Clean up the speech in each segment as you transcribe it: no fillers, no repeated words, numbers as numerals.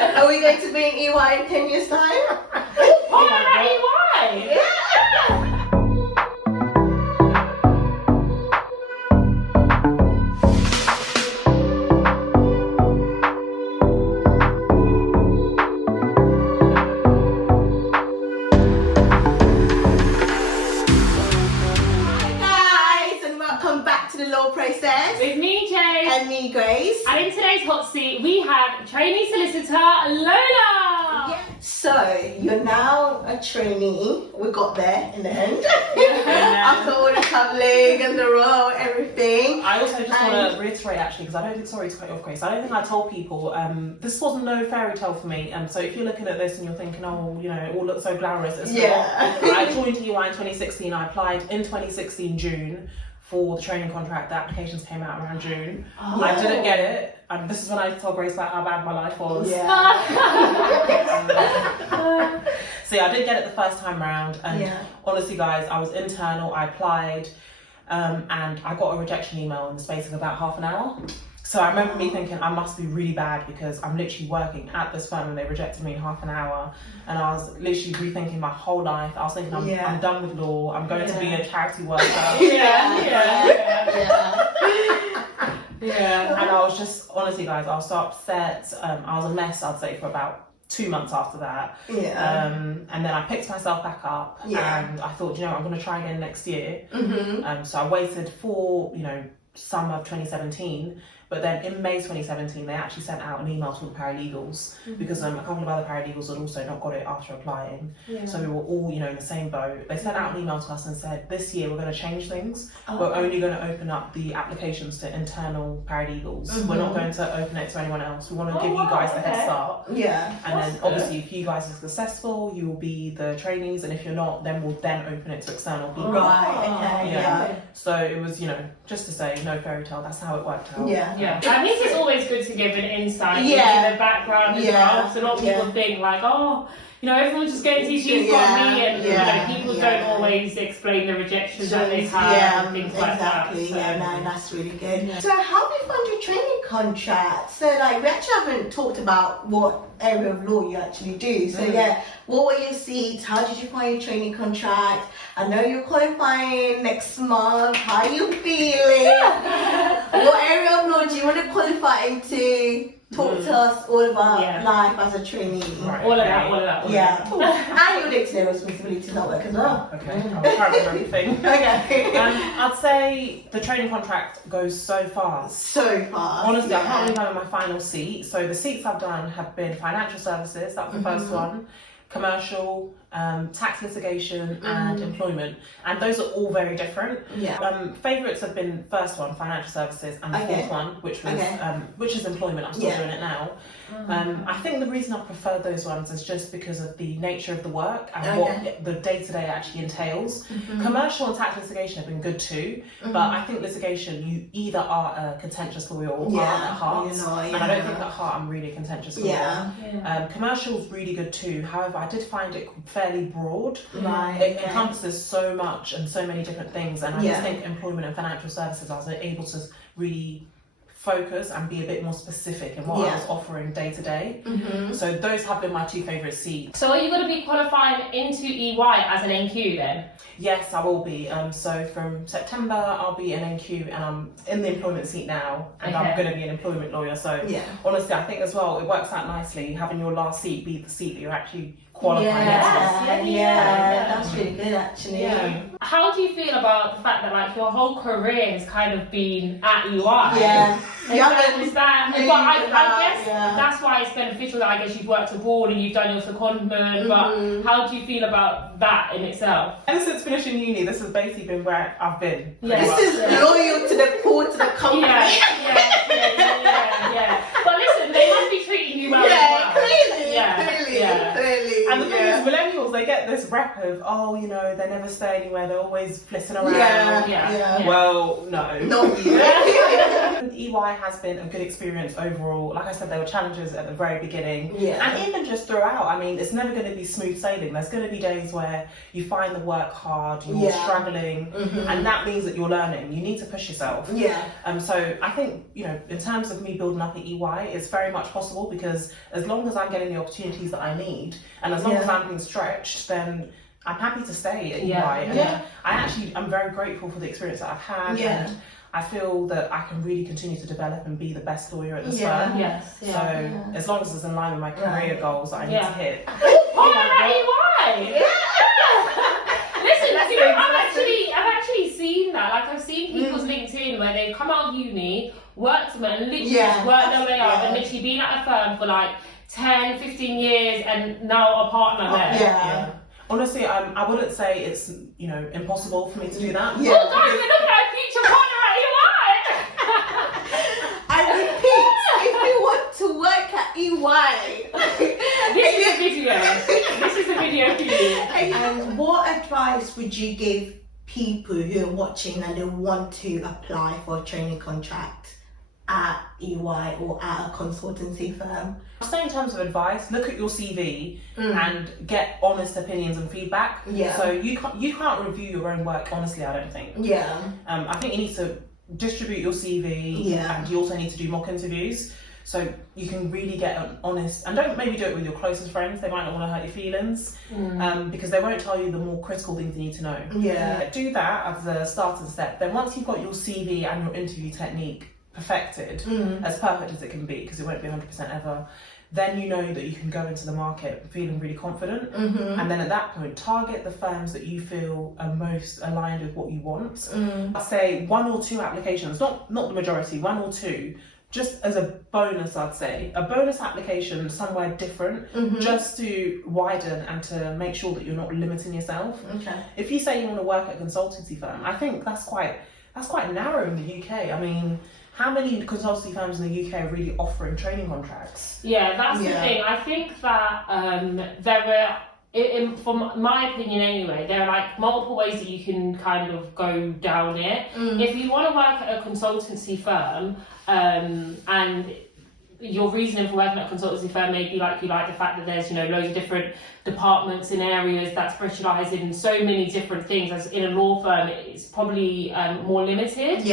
Are we going to be in EY in 10 years' time? Oh, EY! Yeah! With me, Jay. And me, Grace. And in today's hot seat, we have Trainee Solicitor Lola. Yeah. So, you're now a trainee. We got there in the end. After all the travelling and the road, everything. I also just want to reiterate, actually, because I don't think, sorry to cut you off, Grace, I don't think I told people, this wasn't no fairy tale for me. So if you're looking at this and you're thinking, oh, you know, it all looks so glamorous, it's not. I joined EY in 2016. I applied in 2016 June. For the training contract, the applications came out around June. Oh. I didn't get it, and this is when I told Grace about how bad my life was. Yeah. So yeah, I didn't get it the first time round, and honestly, guys, I was internal. I applied, and I got a rejection email in the space of about half an hour. So I remember me thinking I must be really bad because I'm literally working at this firm and they rejected me in half an hour. And I was literally rethinking my whole life. I was thinking I'm done with law. I'm going to be a charity worker. And I was just, honestly guys, I was so upset. I was a mess, I'd say, for about 2 months after that. And then I picked myself back up and I thought, you know, I'm going to try again next year. So I waited for, you know, summer of 2017, but then in May 2017 they actually sent out an email to all the paralegals because a couple of other paralegals had also not got it after applying, so we were all, you know, in the same boat. They sent out an email to us and said, this year we're going to change things. We're only going to open up the applications to internal paralegals. We're not going to open it to anyone else. We want to give you guys the head start, and then obviously if you guys are successful you will be the trainees, and if you're not then we'll then open it to external people. So it was, you know, just to say, no fairy tale, that's how it worked out. I think it's always good to give an insight into the background as well. So a lot of people think like, oh, you know, everyone's just getting these shoes on me, and you know, people don't always explain the rejections that they've had and things like that. So. No, that's really good. So how do you find your training contract? So like, we actually haven't talked about what area of law you actually do. So what were your seats? How did you find your training contract? I know you're qualifying next month. How are you feeling? What area of law do you want to qualify into? Talk to us all about life as a trainee. Right, all of that. And your day-to-day responsibilities at work as well. Okay, I'll try to remember everything. I'd say the training contract goes so fast. So fast. Honestly, I can't remember my final seat. So the seats I've done have been financial services, that was the first one, commercial, tax litigation and employment, and those are all very different. Favourites have been first one, financial services, and the fourth one, which was which is employment. I'm still doing it now. I think the reason I prefer those ones is just because of the nature of the work and what the day-to-day actually entails. Commercial and tax litigation have been good too, but I think litigation, you either are a contentious lawyer or aren't at heart, and I don't think at heart I'm really a contentious lawyer. Commercial is really good too, however I did find it fairly broad. It encompasses so much and so many different things, and I just think employment and financial services I was able to really focus and be a bit more specific in what I was offering day to day. So those have been my two favourite seats. So are you going to be qualifying into EY as an NQ then? Yes, I will be. So from September I'll be an NQ, and I'm in the employment seat now, and I'm going to be an employment lawyer. So honestly, I think as well it works out nicely having your last seat be the seat that you're actually qualifying. That's really good actually. How do you feel about the fact that like your whole career has kind of been at EY? Is that? But I guess that's why it's beneficial that I guess you've worked abroad and you've done your secondment. But how do you feel about that in itself? Ever since finishing uni, this has basically been where I've been. This is loyal to the core, to the company. But listen, they must be treating you well as well. Clearly. And the thing is, millennials, they get this rep of, oh, you know, they never stay anywhere, they're always flitting around. Well, no. Not you. EY has been a good experience overall. Like I said, there were challenges at the very beginning, Yeah. and even just throughout. I mean, it's never going to be smooth sailing. There's going to be days where you find the work hard, you're struggling, and that means that you're learning. You need to push yourself. Yeah. So I think, you know, in terms of me building up at EY, it's very much possible, because as long as I'm getting the opportunities that I need, and as long as I'm being stretched, then I'm happy to stay at EY. And I'm very grateful for the experience that I've had. And I feel that I can really continue to develop and be the best lawyer at this firm. So as long as it's in line with my career goals that I need to hit. EY! Listen, you know, I've actually seen that. Like, I've seen people's LinkedIn where they've come out of uni, worked and literally just worked their way up, and literally been at a firm for like 10, 15 years and now a partner there. Honestly, I wouldn't say it's, you know, impossible for me to do that. Well, guys, we're looking at a future partner at EY. I repeat, if you want to work at EY, this is a video. This is a video for you. And what advice would you give people who are watching and they want to apply for a training contract at EY or at a consultancy firm? I'll say in terms of advice, look at your CV and get honest opinions and feedback. So you can't review your own work honestly, I don't think. I think you need to distribute your CV and you also need to do mock interviews so you can really get an honest, and don't maybe do it with your closest friends, they might not want to hurt your feelings because they won't tell you the more critical things you need to know. Do that as a starting step. Then once you've got your CV and your interview technique perfected, as perfect as it can be, because it won't be 100% ever, then you know that you can go into the market feeling really confident, and then at that point target the firms that you feel are most aligned with what you want. I'd say 1 or 2 applications, not the majority, 1 or 2, just as a bonus. I'd say a bonus application somewhere different, just to widen and to make sure that you're not limiting yourself. If you say you want to work at a consultancy firm, I think that's quite narrow in the UK. I mean, how many consultancy firms in the UK are really offering training contracts? Yeah, that's the thing. I think that there are, from my opinion anyway, there are like multiple ways that you can kind of go down it. If you want to work at a consultancy firm, and your reasoning for working at a consultancy firm may be like you like the fact that there's, you know, loads of different departments and areas that specialise in so many different things, as in a law firm it's probably more limited.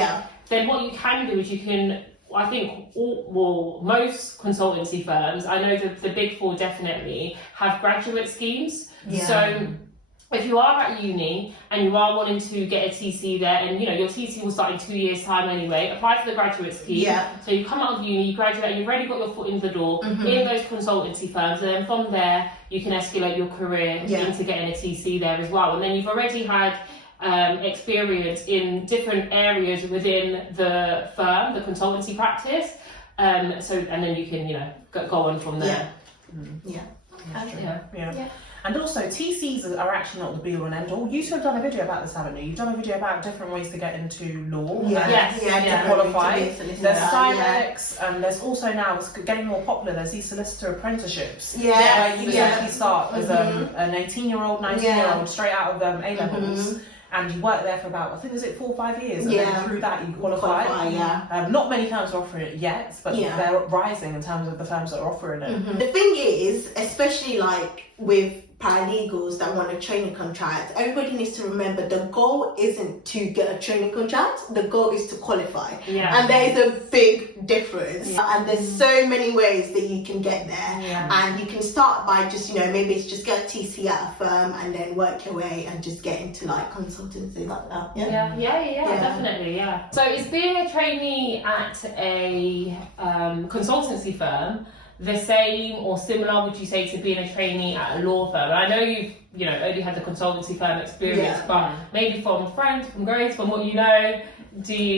Then what you can do is you can, I think, most consultancy firms, I know the big 4 definitely, have graduate schemes. So if you are at uni and you are wanting to get a TC there, and you know your TC will start in 2 years' time anyway, apply for the graduate scheme. So you come out of uni, you graduate, and you've already got your foot in the door in those consultancy firms, and then from there you can escalate your career into getting a TC there as well. And then you've already had experience in different areas within the firm, the consultancy practice. So and then you can, you know, go on from there. And also, TCs are actually not the be all and end all. You two have done a video about this, haven't you? You've done a video about different ways to get into law to qualify. There's Cyrex, and there's also now, it's getting more popular, there's these solicitor apprenticeships. Where you can actually start as an 18-year-old, 19-year-old, straight out of A-levels. And you work there for about, I think, is it 4 or 5 years? And then through that you qualify. Not many firms are offering it yet, but they're rising in terms of the firms that are offering it. The thing is, especially like with paralegals that want a training contract, everybody needs to remember the goal isn't to get a training contract, the goal is to qualify. And there is a big difference. And there's so many ways that you can get there. And you can start by just, you know, maybe it's just get a TC at a firm and then work your way and just get into like consultancy like that. Definitely. So is being a trainee at a consultancy firm the same or similar, would you say, to being a trainee at a law firm? And I know you've, you know, only had the consultancy firm experience, but maybe from friends, from Grace, from what you know,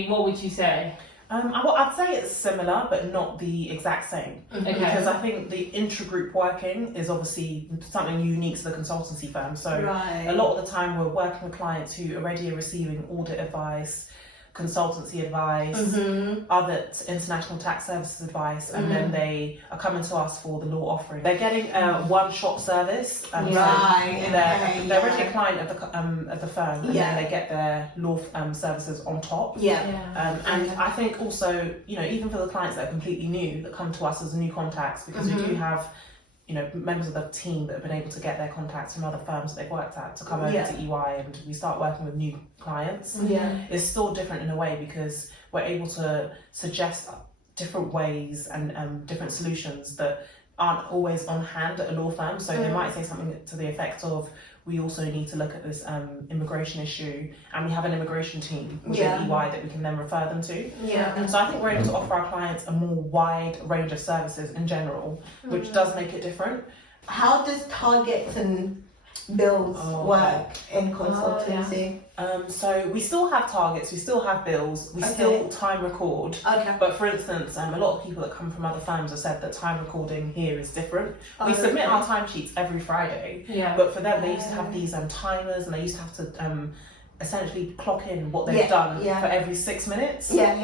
what would you say? I'd say it's similar, but not the exact same. Because I think the intra-group working is obviously something unique to the consultancy firm. So a lot of the time we're working with clients who already are receiving audit advice, consultancy advice, other international tax services advice, and then they are coming to us for the law offering. They're getting a one-shop service. They're already a client of the firm, and then they get their law services on top. And I think also, you know, even for the clients that are completely new, that come to us as new contacts, because we do have, you know, members of the team that have been able to get their contacts from other firms that they've worked at to come over to EY, and we start working with new clients. It's still different in a way because we're able to suggest different ways and different solutions that aren't always on hand at a law firm. So they might say something to the effect of, we also need to look at this immigration issue, and we have an immigration team within EY that we can then refer them to. And so I think we're able to offer our clients a more wide range of services in general, which does make it different. How does targets and bills work in consultancy? So we still have targets, we still have bills, we still time record. But for instance, a lot of people that come from other firms have said that time recording here is different. We submit our timesheets every Friday, but for them they used to have these timers, and they used to have to essentially clock in what they've done for every 6 minutes. So 6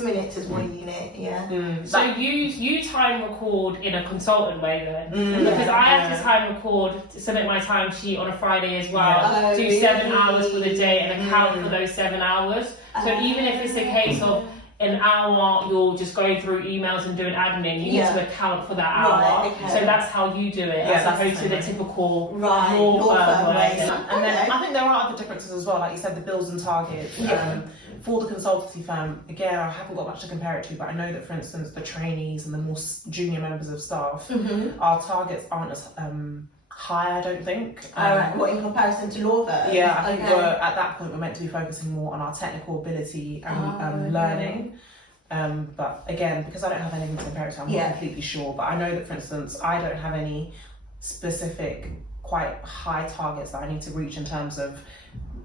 minutes is 1 unit. So you time record in a consultant way then? Because I have to time record to submit my timesheet on a Friday as well, do 7 hours for the day and account for those 7 hours. So even if it's a case of an hour you're just going through emails and doing admin, you need to account for that hour. So that's how you do it, as opposed to the typical law firm way. And then I think there are other differences as well, like you said, the bills and targets. For the consultancy firm, again, I haven't got much to compare it to, but I know that, for instance, the trainees and the more junior members of staff, our targets aren't as high, I don't think. What, in comparison to law firms? I think at that point we're meant to be focusing more on our technical ability and learning. But again, because I don't have anything to compare it to, I'm not completely sure. But I know that, for instance, I don't have any specific, quite high targets that I need to reach in terms of,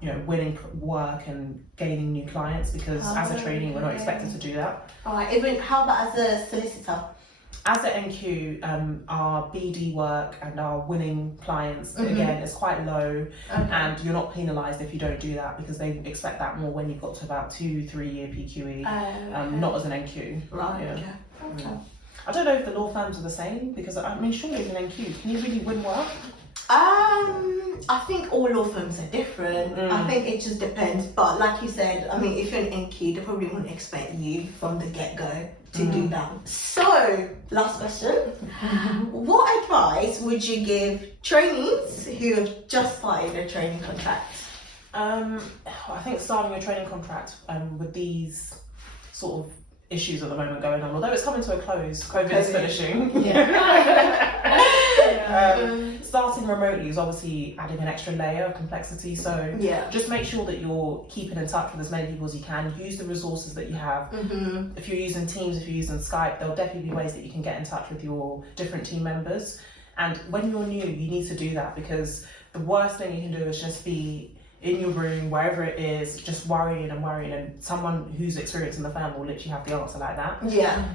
you know, winning work and gaining new clients, because as a trainee we're not expected to do that. Even how about as a solicitor? As an NQ, our BD work and our winning clients, again, is quite low, and you're not penalised if you don't do that, because they expect that more when you've got to about 2-3 year PQE, not as an NQ. I don't know if the law firms are the same, because I mean, surely as an NQ, can you really win work? I think all law firms are different. I think it just depends. But like you said, I mean, if you're an NQ, they probably wouldn't expect you from the get-go to do that. So, last question. What advice would you give trainees who have just started their training contract? I think starting your training contract with these sort of issues at the moment going on, although it's coming to a close, COVID's finishing. Starting remotely is obviously adding an extra layer of complexity, so just make sure that you're keeping in touch with as many people as you can. Use the resources that you have. If you're using Teams, if you're using Skype, there'll definitely be ways that you can get in touch with your different team members. And when you're new, you need to do that, because the worst thing you can do is just be in your room, wherever it is, just worrying, and someone who's experienced in the firm will literally have the answer like that.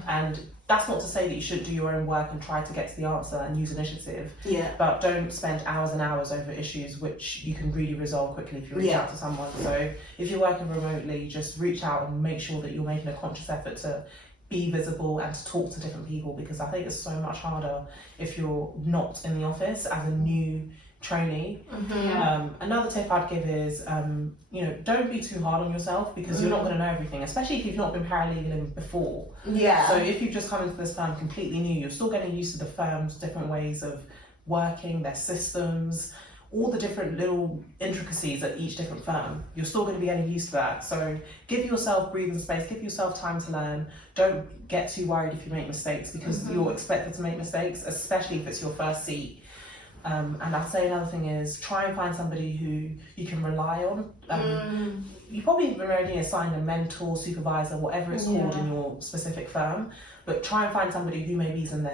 And that's not to say that you shouldn't do your own work and try to get to the answer and use initiative. But don't spend hours and hours over issues which you can really resolve quickly if you reach out to someone. So if you're working remotely, just reach out and make sure that you're making a conscious effort to be visible and to talk to different people, because I think it's so much harder if you're not in the office as a new trainee. Another tip I'd give is, you know, don't be too hard on yourself, because you're not going to know everything, especially if you've not been paralegaling before. So if you've just come into this firm completely new, you're still getting used to the firm's different ways of working, their systems, all the different little intricacies at each different firm. You're still going to be getting used to that. So give yourself breathing space, give yourself time to learn. Don't get too worried if you make mistakes, because you're expected to make mistakes, especially if it's your first seat. And I'd say another thing is, try and find somebody who you can rely on. You probably already assigned a mentor, supervisor, whatever it's called in your specific firm, but try and find somebody who maybe is in their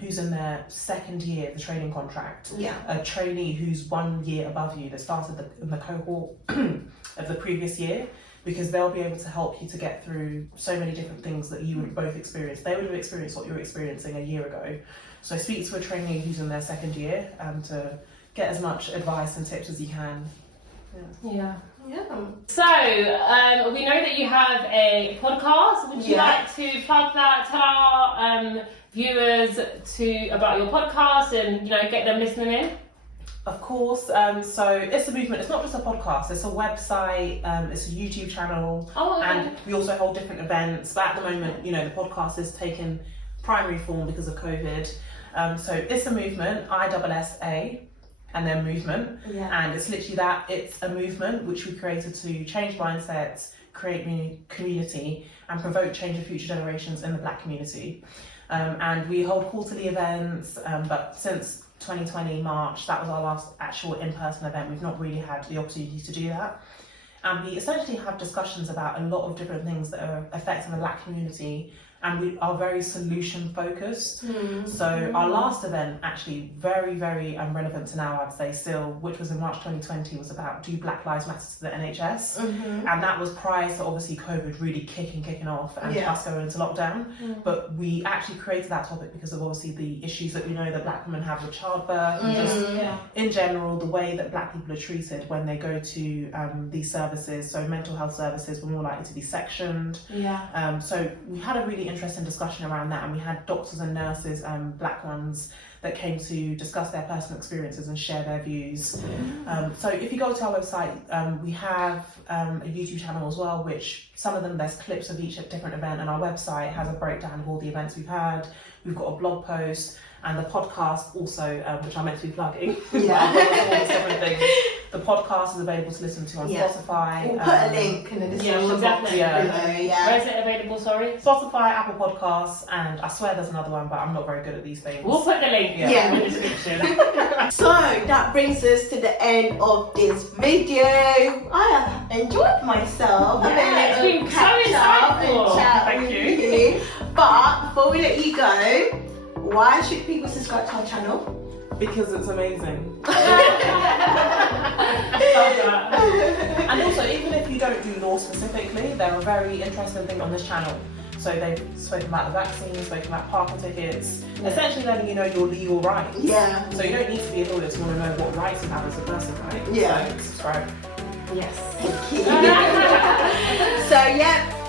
who's in their second year of the training contract. A trainee who's 1 year above you that started in the cohort of the previous year, because they'll be able to help you to get through so many different things that you would both experience. They would have experienced what you were experiencing a year ago. So speak to a trainee who's in their second year to get as much advice and tips as you can. Yeah. Yeah. So, we know that you have a podcast. Would you like to plug that, tell our viewers about your podcast and, get them listening in? Of course. So It's a Movement. It's not just a podcast. It's a website. It's a YouTube channel. Oh, okay. And we also hold different events. But at the moment, the podcast is taking primary form because of COVID. So It's a Movement, ISSA, and then Movement. Yeah. And it's literally that. It's a movement which we created to change mindsets, create community, and provoke change for future generations in the Black community. And we hold quarterly events, but since 2020 March, that was our last actual in-person event. We've not really had the opportunity to do that. And we essentially have discussions about a lot of different things that are affecting the Black community, and we are very solution focused. So our last event, actually very, very relevant to now, I'd say still, which was in March 2020, was about do Black Lives Matter to the NHS? And that was prior to obviously COVID really kicking off and us going into lockdown. But we actually created that topic because of obviously the issues that we know that Black women have with childbirth and just in general the way that Black people are treated when they go to these services. So mental health services were more likely to be sectioned. So we had a really interesting discussion around that, and we had doctors and nurses, Black ones, that came to discuss their personal experiences and share their views. So if you go to our website, we have a YouTube channel as well, which some of them, there's clips of each different event, and our website has a breakdown of all the events we've had. We've got a blog post, and the podcast also, which I'm meant to be plugging. All these different things. The podcast is available to listen to on Spotify. We'll put a link in the description box. Definitely. Where is it available, sorry? Spotify, Apple Podcasts, and I swear there's another one, but I'm not very good at these things. We'll put the link in the description. So that brings us to the end of this video. I have enjoyed myself. It's been so insightful. Thank you. But before we let you go, why should people subscribe to our channel? Because it's amazing. And also, even if you don't do law specifically, there are very interesting things on this channel. So they've spoken about the vaccines, spoken about parking tickets, essentially letting you know your legal rights. So you don't need to be a lawyer to want to know what rights you have as a person, right? So subscribe. Yes. Thank you. So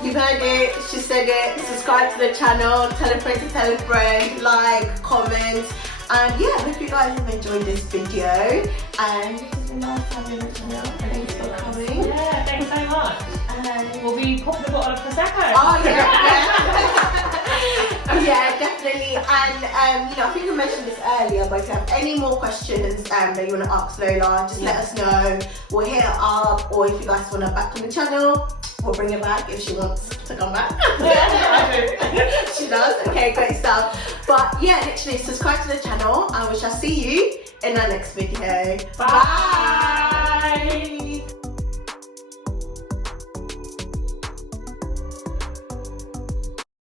you've heard it, she said it. Subscribe to the channel, tell a friend to tell a friend, like, comment. And I hope you guys have enjoyed this video. And this has been nice having you. Thanks for coming. Yeah, thanks so much. And we'll be popping a bottle of Prosecco. Oh yeah, definitely. And I think I mentioned this earlier, but if you have any more questions that you want to ask Lola, just let us know. We'll hit her up, or if you guys want her back on the channel, we'll bring her back if she wants to come back. She does. Okay, great stuff. But literally subscribe to the channel, and we shall see you in our next video. Bye.